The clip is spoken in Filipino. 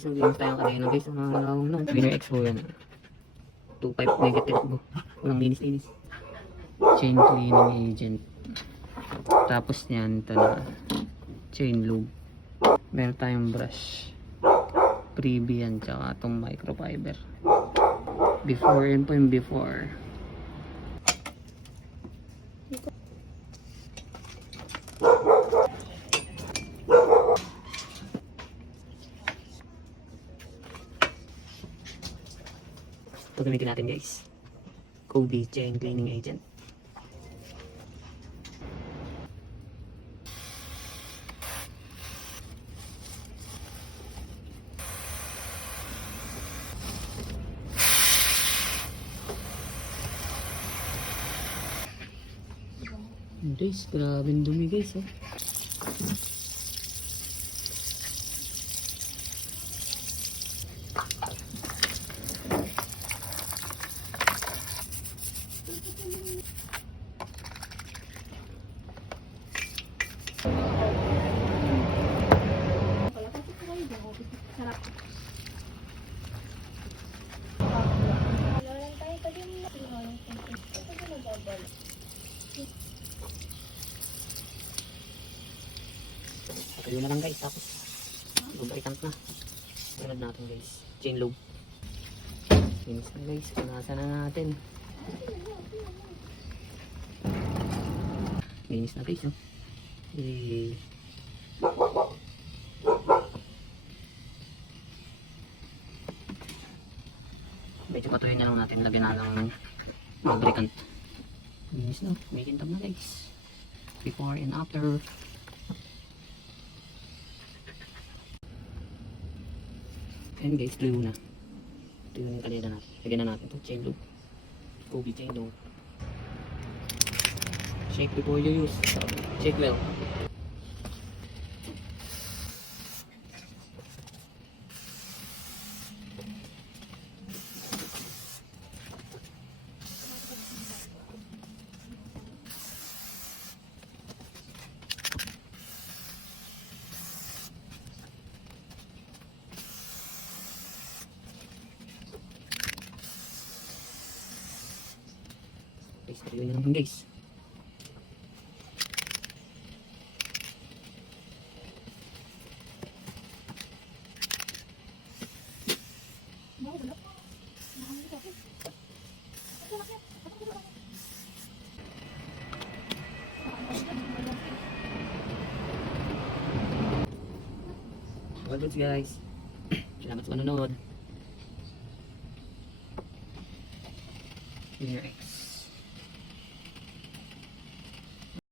guys, naglinis tayo kanina guys. Ang mga lawang na. Winner X po yan. 2.5 negative po. Walang linis-linis. Chain cleaning agent. Tapos niyan, ito na. Chain lube. Meron tayong brush. Freebie yan, tsaka itong microfiber. Before, yun po yung before. Ito gamitin natin guys. Kobe Chain Cleaning Agent. Guys, grabe dumi guys oh. Patuloy na lang guys, tapos lubricant na. Sunod natin guys, chain lube. Linis na guys, punasan na natin. Linis na guys, no? Medyo patuloy na lang natin, lagyan na ng lubricant. Linis na, may kintab na guys. Before and after. Ayan guys, tuyo na. Tuyo na yung kanina natin. Lagyan na natin ito, chain lube. Kobe chain lube. Shake before you use. Shake well. Guys, tuyo na naman guys. Well goods guys. Salamat sa panonood. Winner X.